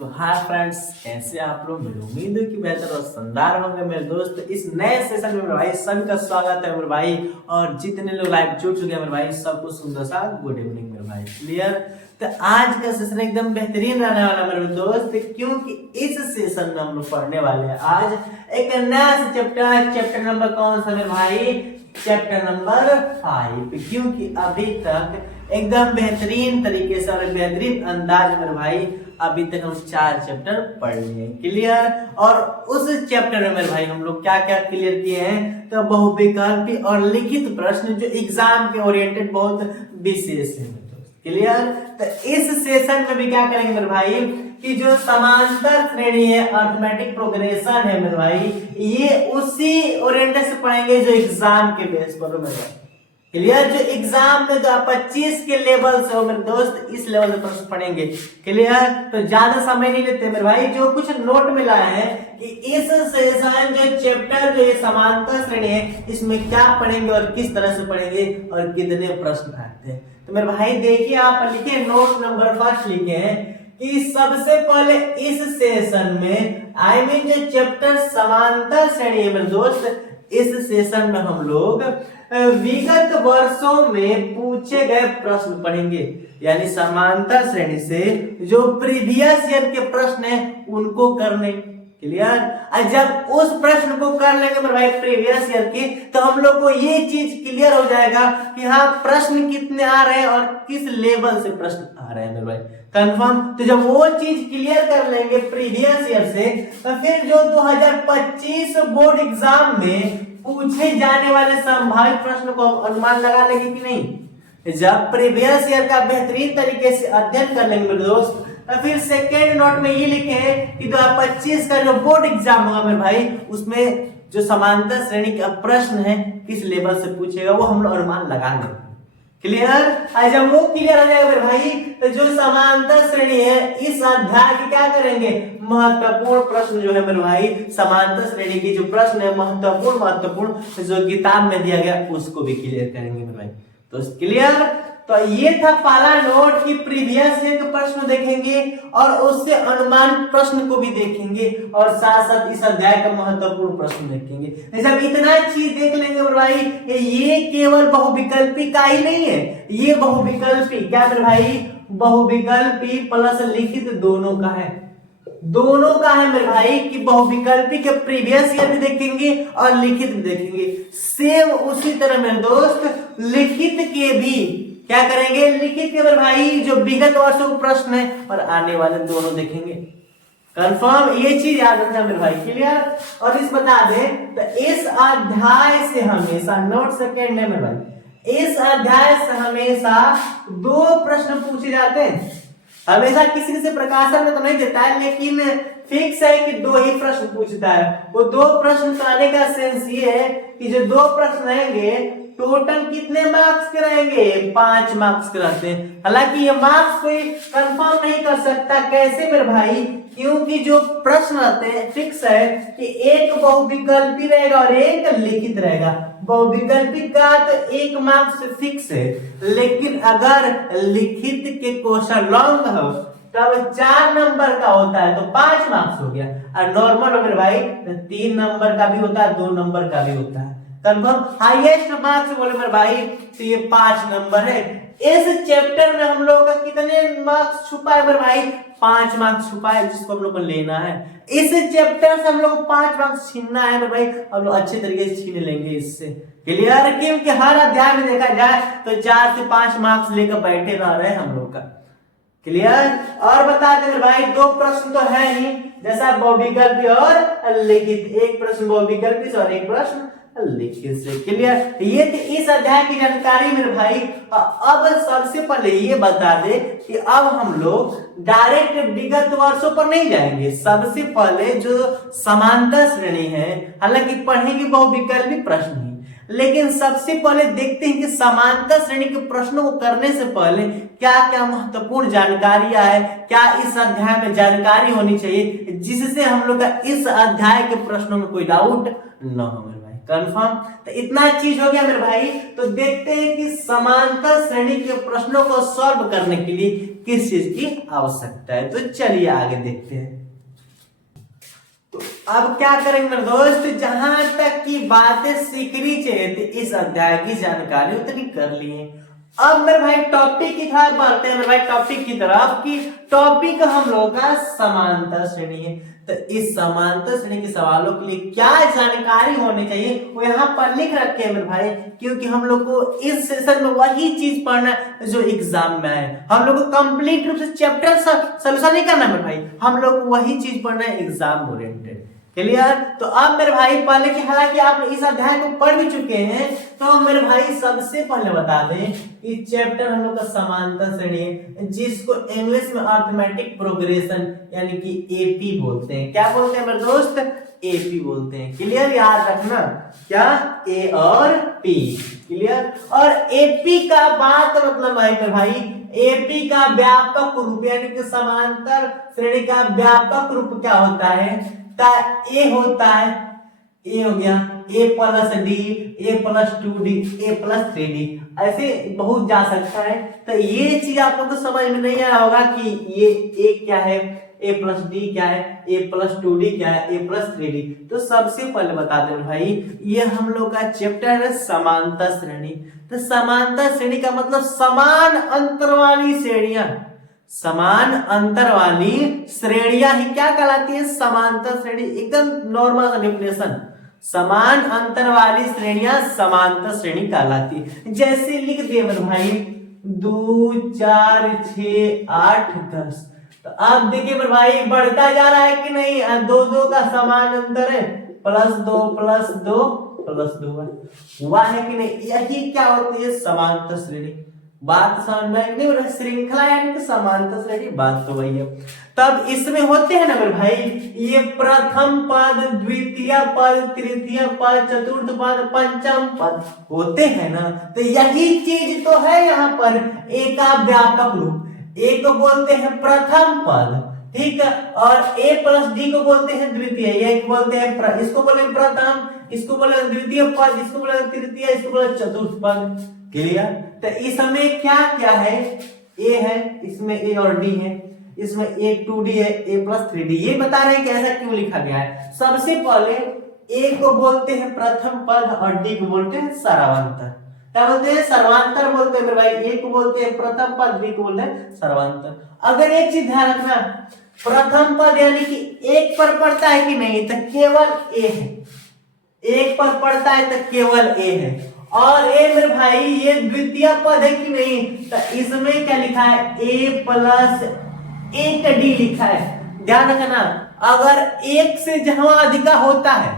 तो hi friends, कैसे आप लोग। मेरी उम्मीद है कि बेहतर और शानदार होंगे मेरे दोस्त। इस नए सेशन में मेरे भाई सभी का स्वागत है मेरे भाई। और जितने लोग लाइव जुड़ चुके हैं मेरे भाई, सबको सुंदर सा गुड इवनिंग मेरे भाई। क्लियर। तो आज का सेशन एकदम बेहतरीन रहने वाला मेरे दोस्त, क्योंकि इस सेशन में हम लोग पढ़ने वाले हैं आज एक नया चैप्टर नंबर कौन सा मेरे भाई, चैप्टर नंबर 5। क्योंकि अभी तक एकदम बेहतरीन तरीके से और बेहतरीन अंदाज मेरे भाई अभी तक हम 4 चैप्टर पढ़ लिए। क्लियर। और उस चैप्टर में मेरे भाई हम लोग क्या क्या क्लियर किए हैं, तो बहुविकल्पी और लिखित प्रश्न जो एग्जाम के ओरिएंटेड बहुत विशेष है। क्लियर। तो इस सेशन में भी क्या करेंगे मेरे भाई कि जो समांतर श्रेणी है, अर्थमेटिक प्रोग्रेशन है मेरे भाई, ये उसी ओरिएंटेड से पढ़ेंगे जो एग्जाम के बेस पर मेरे भाई। क्लियर। जो एग्जाम में 2025 के लेवल से हो मेरे दोस्त, इस लेवल से प्रश्न पढ़ेंगे। क्लियर। तो ज्यादा समय नहीं लेते मेरे भाई, जो कुछ नोट में लाए हैं कि इस सेशन जो चैप्टर जो ये समांतर श्रेणी है, इसमें क्या पढ़ेंगे और किस तरह से पढ़ेंगे और कितने प्रश्न आते हैं। तो मेरे भाई देखिए, आप लिखे नोट नंबर 1 लिखे हैं कि सबसे पहले इस सेशन में जो चैप्टर समांतर श्रेणी है मेरे दोस्त, इस सेशन में हम लोग विगत वर्षों में पूछे गए प्रश्न पढ़ेंगे। यानी समांतर श्रेणी से जो प्रीवियस ईयर के प्रश्न हैं उनको करने। क्लियर। जब उस प्रश्न को कर लेंगे मेरे भाई प्रीवियस ईयर की, तो हम लोग को ये चीज क्लियर हो जाएगा कि हाँ प्रश्न कितने आ रहे हैं और किस लेवल से प्रश्न आ रहे हैं मेरे भाई। कंफर्म। तो जब वो चीज क्लियर कर लेंगे प्रीवियस ईयर से, तो फिर जो 2025 बोर्ड एग्जाम में पूछे जाने वाले संभावित प्रश्न को हम अनुमान लगा लेंगे कि नहीं। जब प्रीवियस ईयर का बेहतरीन तरीके से अध्ययन कर लेंगे मेरे दोस्त, तो फिर सेकेंड नोट में ये लिखे हैं कि 2025 का जो बोर्ड एग्जाम होगा मेरे भाई, उसमें जो समांतर श्रेणी का प्रश्न है किस लेवल से पूछेगा वो हम लोग अनुमान लगा लेंगे। क्लियर। जब वो क्लियर हो जाएगा मेरे भाई, तो जो समांतर श्रेणी है इस अध्याय के क्या करेंगे, महत्वपूर्ण प्रश्न जो है मेरे भाई, समांतर श्रेणी की जो प्रश्न है महत्वपूर्ण जो किताब में दिया गया उसको भी क्लियर करेंगे मेरे भाई। तो क्लियर। तो ये था पहला नोट कि प्रीवियस ईयर के प्रश्न देखेंगे और उससे अनुमान प्रश्न को भी देखेंगे और साथ साथ इस अध्याय का महत्वपूर्ण प्रश्न देखेंगे। जब इतना चीज देख लेंगे भाई, ये केवल बहुविकल्पी का ही नहीं है, ये बहुविकल्पी क्या मेरे भाई, बहुविकल्पी प्लस लिखित दोनों का है। दोनों का है मेरे भाई कि बहुविकल्पी के प्रीवियस ईयर भी देखेंगे और लिखित भी देखेंगे। सेम उसी तरह मेरे दोस्त लिखित के भी क्या करेंगे, लिखित के मेरे भाई जो विगत वर्षों के प्रश्न है और आने वाले दोनों देखेंगे। कंफर्म। ये चीज याद रखना मेरे भाई। क्लियर। और इस बता दें तो इस अध्याय से हमेशा नोट सेकेंड है मेरे भाई, इस अध्याय से हमेशा 2 प्रश्न पूछे जाते हैं। हमेशा किसी से प्रकाशन में तो नहीं देता है, लेकिन फिक्स है कि 2 ही प्रश्न पूछता है। वो 2 प्रश्न कराने का सेंस ये है कि जो 2 प्रश्न रहेंगे टोटल कितने मार्क्स के रहेंगे, 5 मार्क्स के रहते हैं। हालांकि ये मार्क्स कोई कंफर्म नहीं कर सकता। कैसे मेरे भाई, क्योंकि जो प्रश्न रहते हैं फिक्स है कि एक बहुविकल्पी रहेगा और एक लिखित रहेगा। बहुविकल्पी का तो 1 मार्क्स फिक्स है, लेकिन अगर लिखित के क्वेश्चन लॉन्ग हो तब 4 नंबर का होता है तो 5 मार्क्स हो गया। और नॉर्मल मेरे भाई 3 नंबर का भी होता है, 2 नंबर का भी होता है। कंफर्म। हाईएस्ट मार्क्स बोले मेरे भाई तो ये 5 नंबर है। इस चैप्टर में हम लोगों का कितने मार्क्स छुपा है मेरे भाई, 5 मार्क्स छुपा है, जिसको हम लोग को लेना है। इस चैप्टर से हम लोग को 5 मार्क्स छीनना है मेरे भाई, हम लोग अच्छे तरीके से छीन लेंगे इससे। क्लियर। क्योंकि हर अध्याय में देखा जाए तो 4 से 5 मार्क्स लेकर बैठे रह रहे हैं हम लोग का। क्लियर। और बता दें मेरे भाई 2 प्रश्न तो है ही, जैसा बहुविकल्पी और लिखित। एक प्रश्न बहुविकल्पी से और एक प्रश्न लिखित से। क्लियर। ये इस अध्याय की जानकारी मेरे भाई। अब सबसे पहले ये बता दे कि अब हम लोग डायरेक्ट विगत वर्षों पर नहीं जाएंगे। सबसे पहले जो समांतर श्रेणी है, हालांकि पढ़ेंगे बहुविकल्पी प्रश्न ही, लेकिन सबसे पहले देखते हैं कि समांतर श्रेणी के प्रश्नों को करने से पहले क्या क्या महत्वपूर्ण जानकारियां है, क्या इस अध्याय में जानकारी होनी चाहिए जिससे हम लोग का इस अध्याय के प्रश्नों में कोई डाउट न हो। कंफर्म। तो इतना चीज हो गया मेरे भाई। तो देखते हैं कि समांतर श्रेणी के प्रश्नों को सॉल्व करने के लिए किस चीज की आवश्यकता है। तो चलिए आगे देखते हैं। तो अब क्या करेंगे मेरे दोस्त, जहां तक की बातें सीखनी चाहिए थी इस अध्याय की जानकारी उतनी कर लिए। अब मेरे भाई टॉपिक की तरफ बढ़ते हैं मेरे भाई, टॉपिक की तरफ की टॉपिक हम लोग का समांतर श्रेणी है। तो इस समांतर श्रेणी के सवालों के लिए क्या जानकारी होनी चाहिए वो यहाँ पर लिख रखे हैं मेरे भाई, क्योंकि हम लोग को इस सेशन में वही चीज पढ़ना है जो एग्जाम में है। हम लोग को कंप्लीट रूप से चैप्टर सॉल्यूशन नहीं करना मेरे भाई, हम लोग को वही चीज पढ़ना है एग्जाम ओरिएंटेड। क्लियर। तो अब मेरे भाई पहले की, हालांकि आप इस अध्याय को पढ़ भी चुके हैं, तो मेरे भाई सबसे पहले बता दें कि चैप्टर हम लोग का समांतर श्रेणी, जिसको इंग्लिश में अरिथमेटिक प्रोग्रेशन यानी कि एपी बोलते हैं। क्या बोलते हैं मेरे दोस्त? एपी बोलते हैं। क्लियर, याद रखना क्या, ए और पी। क्लियर। और एपी का बात मतलब भाई मेरे भाई, एपी का व्यापक रूप यानी कि समांतर श्रेणी का व्यापक रूप क्या होता है? ए होता है, ए हो गया ए plus D, a plus 2d, A plus 3d, ऐसे बहुत जा सकता है। तो ये चीज आप लोग को समझ में नहीं आया होगा कि ये ए क्या है, ए प्लस डी क्या है, ए प्लस 2d क्या है, ए प्लस 3d। तो सबसे पहले बता दें भाई, ये हम लोग का चैप्टर है समांतर श्रेणी। तो समांतर श्रेणी का मतलब समान अंतर वाली श्रेणियां, समान अंतर वाली श्रेणियां ही क्या कहलाती है? समांतर श्रेणी। एकदम नॉर्मल डेफिनेशन, समान अंतर वाली श्रेणियां समांतर श्रेणी कहलाती है। जैसे लिख दिए मेरे भाई 2 4 6 8 10। तो अब देखिए मेरे भाई बढ़ता जा रहा है कि नहीं? 2 2 का समान अंतर है, +2 +2 +2 हुआ है कि नहीं? यही क्या होती है? समांतर श्रेणी। बात समझ में नहीं? श्रृंखला यानी कि समांतर श्रेणी, बात तो वही है। तब इसमें होते हैं ना मेरे भाई, ये प्रथम पद, द्वितीय पद, तृतीय पद, चतुर्थ पद, पंचम पद होते हैं ना। तो यही चीज तो है यहाँ पर ए का व्यापक रूप। ए को बोलते हैं प्रथम पद, ठीक है, और ए प्लस डी को बोलते हैं द्वितीय, ये बोलते हैं इसको बोले प्रथम, इसको बोले द्वितीय पद, इसको बोले तृतीय, इसको बोले चतुर्थ पद। क्लियर। तो इसमें क्या क्या है? ए है, इसमें ए और डी है, इसमें ए 2d है, ए प्लस 3d। ये बता रहे हैं कि ऐसा क्यों लिखा गया है। सबसे पहले ए को बोलते हैं प्रथम पद और डी को बोलते हैं सर्वांतर। क्या बोलते हैं? सर्वांतर बोलते हैं मेरे भाई। ए को बोलते हैं प्रथम पद, डी को बोलते हैं सर्वांतर। अगर एक चीज ध्यान रखना, प्रथम पद यानी कि एक पर पड़ता है कि नहीं? तो केवल ए है, एक पर पड़ता है तो केवल ए है। और ए मेरे भाई ये द्वितीय पद है कि नहीं? तो इसमें क्या लिखा है? ए प्लस 1d लिखा है। ध्यान रखना, अगर एक से जहां अधिका होता है,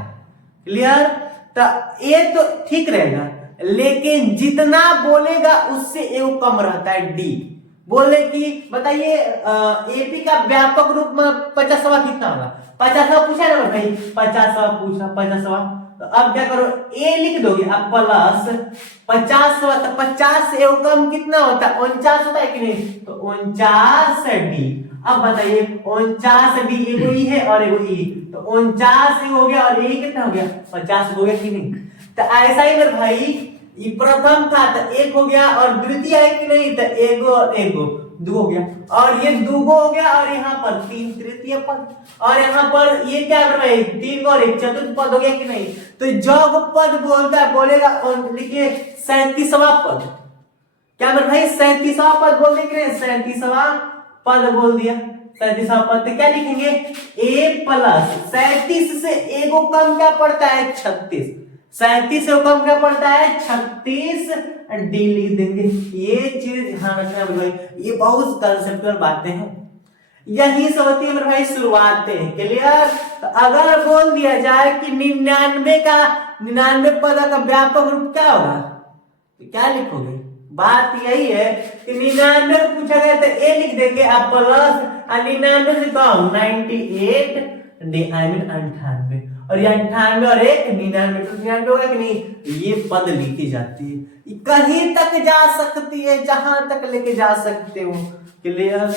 क्लियर, तो ए तो ठीक रहेगा, लेकिन जितना बोलेगा उससे ए कम रहता है, डी। बोले कि बताइए एपी का व्यापक रूप में 50वां कितना होगा? 50वां पूछा ना भाई, 50वां पूछा, 50वां। तो अब क्या करो, ए लिख दोगे अब प्लस 50वां, तो 50 से कम कितना होता है? 49 होता है कि नहीं? तो 49d। अब बताइए 49d एगो ई है और एगो ई, तो 49 हो गया और ए कितना हो गया? 50 हो गया कि नहीं? तो ऐसा ही मेरे भाई, ये प्रथम था तो एक हो गया, और द्वितीय है कि नहीं? तो एगो और एगो, दो हो गया, और ये दूगो हो गया, और यहाँ पर 3 तृतीय पद, और यहाँ पर ये क्या कर रहे हैं? 3 और 1 चतुर्थ पद हो गया कि नहीं? तो जब पद बोलता है बोलेगा, और लिखिए 37वां पद। क्या मेरे भाई? 37वां पद बोल दे कि नहीं? 37वां पद बोल दिया, 37वां पद। तो क्या लिखेंगे? ए प्लस 37 से एगो कम क्या पड़ता है? 36। 37 से कम क्या पड़ता है? 36 डी लिख देंगे। ये चीज ध्यान रखना भाई, ये बहुत कंसेप्चुअल बातें हैं, यही सब होती है मेरे भाई शुरुआतें। क्लियर। तो अगर बोल दिया जाए कि 99 पद का व्यापक रूप क्या होगा, तो क्या लिखोगे? बात यही है कि 99 पूछा गया तो ए लिख देंगे आप प्लस 99 से कम 98 डी, आई मीन 98, और ये 98 और 1 99, तो 99 होगा कि नहीं? ये पद लिखी जाती है, कहीं तक जा सकती है, जहां तक लेके जा सकते हो। क्लियर।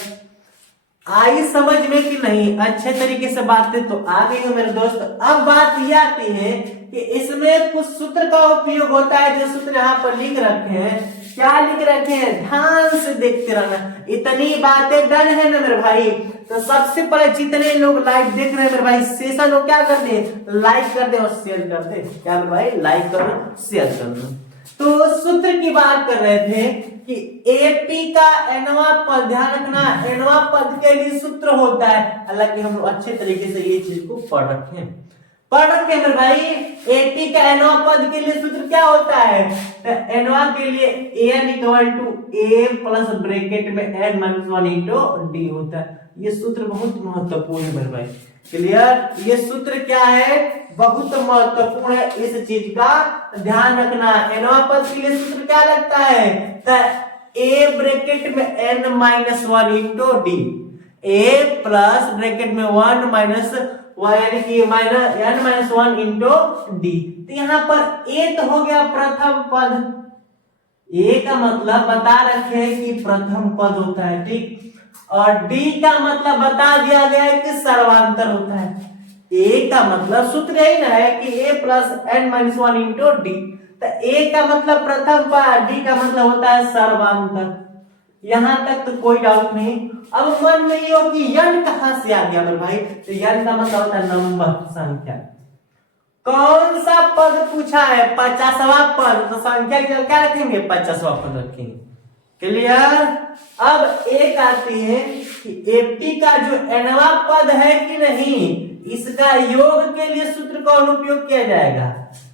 आई समझ में कि नहीं? अच्छे तरीके से बातें तो आ गई हो मेरे दोस्त। अब बात ये आती है कि इसमें कुछ सूत्र का उपयोग होता है, जो सूत्र यहाँ पर लिख रखे हैं। क्या लिख रखे हैं, ध्यान से देखते रहना। इतनी बातें डन है ना मेरे भाई, तो सबसे पहले जितने लोग लाइव देख रहे हैं मेरे भाई, सेशन को क्या कर दे, लाइक कर दे और शेयर कर दे। क्या मेरे भाई, लाइक करो शेयर कर दो। तो सूत्र की बात कर रहे थे कि एपी का एनवा पद, ध्यान रखना एनवा पद के लिए सूत्र होता है। हालांकि हम लोग अच्छे तरीके से ये चीज को पढ़ रखे मेरे भाई। एपी का एनवा पद के लिए सूत्र क्या होता है, तो एनवा के लिए n equal to a plus bracket में एन माइनस 1 इंटू डी होता है। ये सूत्र बहुत महत्वपूर्ण है मेरे भाई, क्लियर। ये सूत्र क्या है, बहुत महत्वपूर्ण है, इस चीज का ध्यान रखना। एनवा पद के लिए सूत्र क्या लगता है, तो ए ब्रैकेट में n minus 1 into d, a plus bracket में 1 माइनस यानी कि minus n minus 1 into D. तो यहाँ पर ए तो हो गया प्रथम पद, ए का मतलब बता रखे हैं कि प्रथम पद होता है, ठीक। और डी का मतलब बता दिया गया है कि सर्वांतर होता है। ए का मतलब सूत्र यही ना है कि A plus N minus 1 into D, तो ए का मतलब प्रथम पद, डी का मतलब होता है सर्वांतर। यहां तक तो कोई डाउट नहीं। अब मन में ये हो कि यन कहां से आ गया मेरे भाई, तो यन का मतलब होता है नंबर, संख्या। कौन सा पद पूछा है, 50वां पद, तो संख्या की जगह क्या रखेंगे, 50वां पद रखेंगे, क्लियर। अब एक आती है कि एपी का जो एनवा पद है कि नहीं, इसका योग के लिए सूत्र कौन उपयोग किया जाएगा,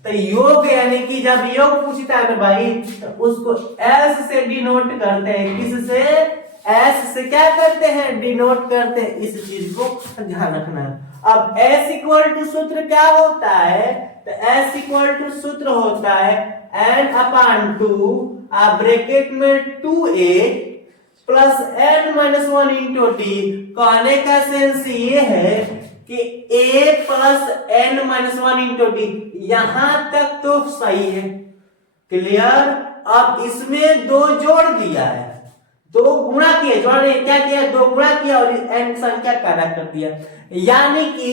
तो योग यानी कि जब योग पूछता है भाई, तो उसको एस से डिनोट करते हैं। किससे, एस से क्या करते हैं, डिनोट करते हैं। इस चीज को ध्यान रखना है। अब एस इक्वल टू सूत्र क्या होता है, तो एस इक्वल टू सूत्र होता है एन अपान 2 ब्रैकेट में 2a plus N minus 1 into d. कहने का सेंस ये है कि a plus N minus 1 into d, यहां तक तो सही है, क्लियर। अब इसमें 2 जोड़ दिया है, 2 गुणा किया, जोड़ क्या किया, 2 गुणा किया और एन संख्या का आधा कर दिया। यानी कि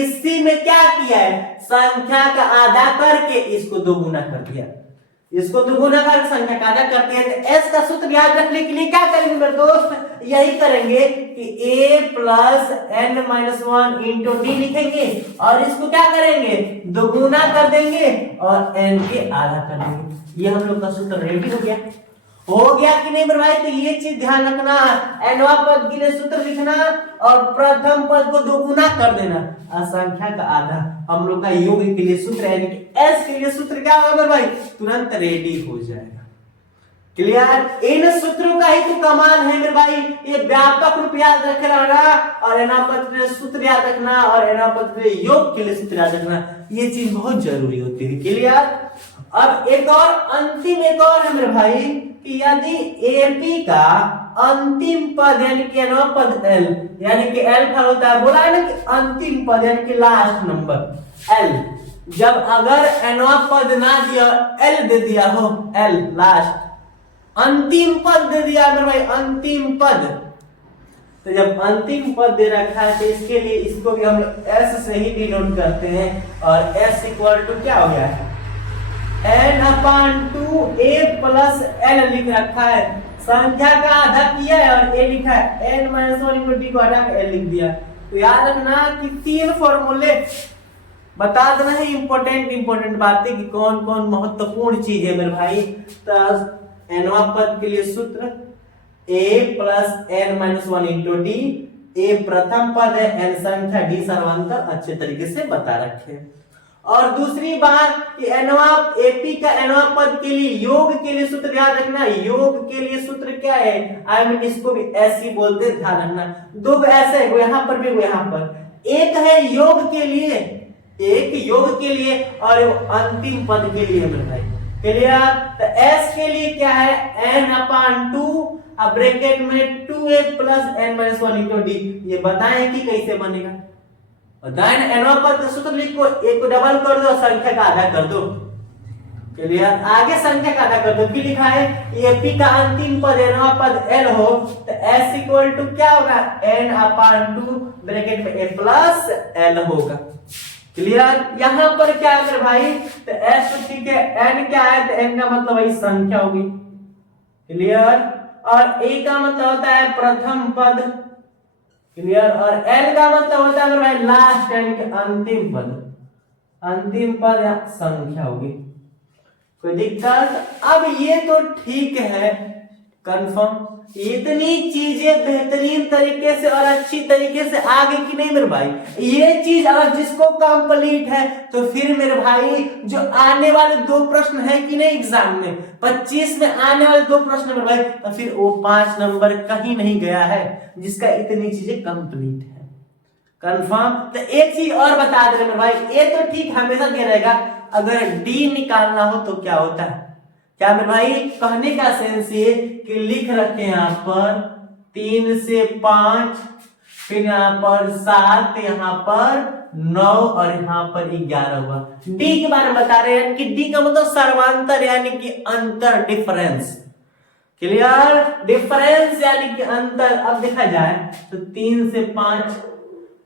इसी में क्या किया है, संख्या का आधा करके इसको 2 गुना कर दिया, इसको 2 गुना करके संख्या का आधा करते हैं। तो एस का सूत्र याद रखने के लिए क्या करेंगे मेरे दोस्त, यही करेंगे कि a plus N minus 1 into d लिखेंगे और इसको क्या करेंगे, 2 गुना कर देंगे और n के आधा कर देंगे। ये हम लोग का सूत्र रेडी हो गया कि नहीं मेरे भाई। तो ये चीज ध्यान रखना, एनवा पद के लिए सूत्र लिखना और प्रथम पद को 2 गुना कर देना और संख्या का आधा। हम लोग का योग के लिए सूत्र यानी कि एस के लिए सूत्र क्या होगा मेरे भाई, तुरंत रेडी हो जाएगा, क्लियर। इन सूत्रों का ही तो कमाल है मेरे भाई, ये व्यापक रूप याद रखना और एनवा पद के लिए सूत्र याद रखना और एनवा पद के लिए योग के लिए सूत्र याद रखना, ये चीज बहुत जरूरी होती है, क्लियर। अब एक और अंतिम एक और है मेरे भाई कि यदि एपी का अंतिम पद यानी कि एनवा पद एल, यानी कि एल का होता है, बोला है ना कि अंतिम पद यानी कि लास्ट नंबर एल, जब अगर एनवा पद ना दिया एल दे दिया हो, एल लास्ट अंतिम पद दे दिया मेरे भाई, अंतिम पद, तो जब अंतिम पद दे रखा है तो इसके लिए इसको भी हम एस से ही डिनोट करते हैं और एस इक्वल टू क्या हो गया है, n अपान 2a प्लस l लिख रखा है, संख्या का आधा किया है और a लिखा है, n माइनस 1 इंटू डी को हटा के l लिख दिया। तो याद रखना कि 3 फॉर्मूले बता देना है, इंपॉर्टेंट बातें कि कौन कौन महत्वपूर्ण चीज है मेरे भाई। तो एनवा पद के लिए सूत्र a plus N minus 1 into d, a प्रथम पद है, n संख्या, डी सर्वांतर, अच्छे तरीके से बता रखे। और दूसरी बात कि एनवा एपी का एनवा पद के लिए योग के लिए सूत्र याद रखना, योग के लिए सूत्र क्या है, आई मीन इसको भी ऐसी बोलते हैं, ध्यान रखना। 2 ऐसे है, यहाँ पर भी यहाँ पर, एक है योग के लिए, एक योग के लिए और अंतिम पद के लिए मेरे भाई, क्लियर। तो एस के लिए क्या है, एन अपान 2 ब्रैकेट में 2a plus N minus 1 into d. ये बताएं कि कैसे बनेगा, दाइन एनवा पद का सूत्र लिखो, एक को डबल कर दो, संख्या का आधा कर दो, क्लियर। आगे संख्या का आधा कर दो, फिर लिखा है एपी का अंतिम पद एनवा पद एल हो तो एस इक्वल टू क्या होगा, एन अपान 2 ब्रैकेट में ए प्लस एल होगा, क्लियर। यहाँ पर क्या है मेरे भाई, तो एस तो ठीक है, एन क्या है, तो एन का मतलब वही संख्या होगी। क्लियर। और ए का मतलब होता है प्रथम पद। क्लियर। और एल का मतलब होता है मेरे भाई लास्ट, यानी कि अंतिम पद। अंतिम पद या संख्या होगी। कोई दिक्कत? अब ये तो ठीक है, कंफर्म। इतनी चीजें बेहतरीन तरीके से और अच्छी तरीके से आगे की नहीं मेरे भाई, ये चीज अगर जिसको कंप्लीट है तो फिर मेरे भाई जो आने वाले 2 प्रश्न है कि नहीं एग्जाम में 25 में आने वाले 2 प्रश्न मेरे भाई, तो फिर वो 5 नंबर कहीं नहीं गया है जिसका इतनी चीजें कंप्लीट है। कंफर्म। तो एक चीज और बता दे मेरे भाई, ये तो ठीक हमेशा दे रहेगा, अगर डी निकालना हो तो क्या होता है, क्या मेरे भाई कहने का सेंस ये कि लिख रखे यहाँ पर 3 से 5, फिर यहाँ पर 7, यहाँ पर 9 और यहाँ पर 11 हुआ। डी के बारे में बता रहे हैं कि डी का मतलब सर्वांतर यानी कि अंतर, डिफरेंस। क्लियर। डिफरेंस यानी कि अंतर। अब देखा जाए तो 3 से 5,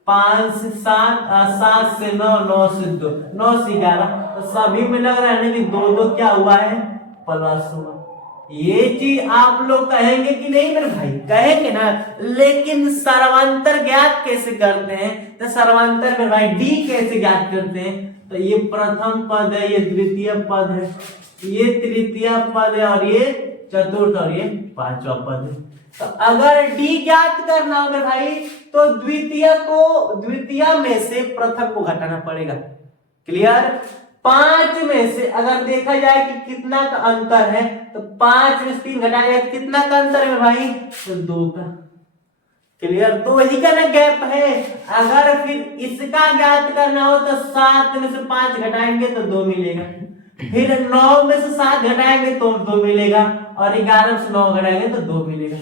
5 से 7, 7 से 9, 9 से 2, 9 से 11, तो सभी में लग रहा है कि 2 क्या हुआ है, प्लस हुआ। ये चीज आप लोग कहेंगे कि नहीं मेरे भाई, कहेंगे ना। लेकिन सर्वांतर ज्ञात कैसे करते हैं, तो सर्वांतर मेरे भाई डी कैसे ज्ञात करते हैं, तो ये प्रथम पद है, ये द्वितीय पद है, ये तृतीय पद है, और ये चतुर्थ, और ये 5वां पद है। तो अगर डी ज्ञात करना हो मेरे भाई, तो द्वितीय में से प्रथम को घटाना पड़ेगा। क्लियर। 5 में से अगर देखा जाए कि कितना का अंतर है, तो 5 में से 3 घटाया जाए कितना का अंतर है भाई, तो 2 का। क्लियर। तो वही का ना गैप है। अगर फिर इसका ज्ञात करना हो तो 7 में से 5 घटाएंगे तो 2 मिलेगा, फिर 9 में से 7 घटाएंगे तो 2 मिलेगा, और 11 से 9 घटाएंगे तो 2 मिलेगा।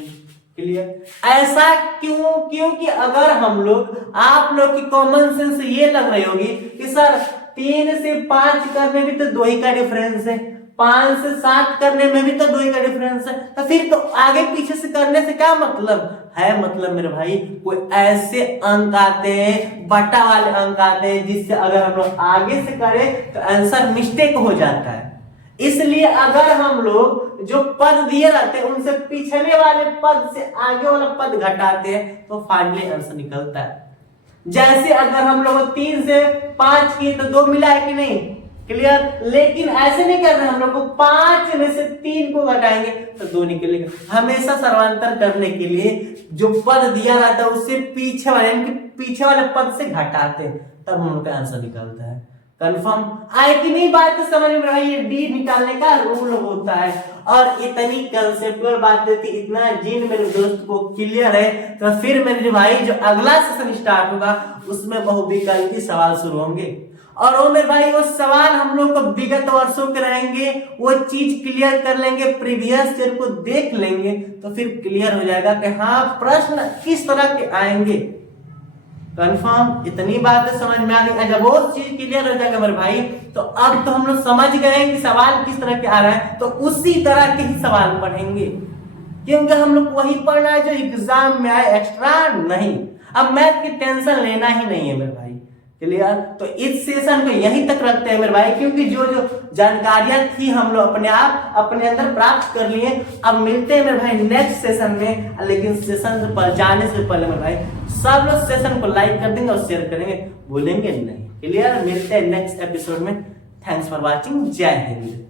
क्लियर। ऐसा क्यों? क्योंकि अगर हम लोग, आप लोग की कॉमन सेंस ये लग रही होगी कि सर 3 से 5 करने में तो 2 ही का डिफरेंस है, 5 से 7 करने में भी तो 2 ही का डिफरेंस है, तो फिर तो आगे पीछे से करने से क्या मतलब है? मतलब मेरे भाई कोई ऐसे अंक आते हैं, बटा वाले अंक आते हैं, जिससे अगर हम लोग आगे से करें तो आंसर मिस्टेक हो जाता है। इसलिए अगर हम लोग जो पद दिए रहते हैं उनसे पिछले वाले पद से आगे वाला पद घटाते हैं तो फाइनली आंसर निकलता है। जैसे अगर हम लोग 3 से 5 किए तो 2 मिला है कि नहीं। क्लियर। लेकिन ऐसे नहीं कर रहे, हम लोग को 5 में से 3 को घटाएंगे तो 2 निकलेगा। हमेशा सर्वांतर करने के लिए जो पद दिया रहता है उससे पीछे वाले, यानी कि पीछे वाले पद से घटाते हैं, तब हम लोग का आंसर निकलता है। कंफर्म आए कि नहीं? बात तो समझ में आई। ये डी निकालने का रूल होता है, और इतनी कंसेप्चुअल बातें थी, इतना जिन मेरे दोस्त को क्लियर है, तो फिर मेरे भाई जो अगला सेशन स्टार्ट होगा उसमें बहुविकल्पी सवाल शुरू होंगे, और वो मेरे भाई वो सवाल हम लोग को विगत वर्षों के रहेंगे, वो चीज क्लियर कर लेंगे, प्रीवियस ईयर को देख लेंगे, तो फिर क्लियर हो जाएगा कि हाँ प्रश्न किस तरह के आएंगे। कंफर्म। इतनी बातें समझ में आ गई। जब वो चीज क्लियर हो जाएगा मेरे भाई, तो अब तो हम लोग समझ गए कि सवाल किस तरह के आ रहा है, तो उसी तरह के ही सवाल पढ़ेंगे, क्योंकि हम लोग वही पढ़ना है जो एग्जाम में आए, एक्स्ट्रा नहीं। अब मैथ की टेंशन लेना ही नहीं है मेरे भाई। क्लियर। तो इस सेशन को यहीं तक रखते हैं मेरे भाई, क्योंकि जो जो जानकारियां थी हम लोग अपने आप अपने अंदर प्राप्त कर लिए। अब मिलते हैं मेरे भाई नेक्स्ट सेशन में, लेकिन सेशन पर जाने से पहले मेरे भाई सब लोग सेशन को लाइक कर देंगे और शेयर करेंगे, भूलेंगे नहीं। क्लियर। मिलते हैं नेक्स्ट एपिसोड में। Thanks for watching. जय हिंद।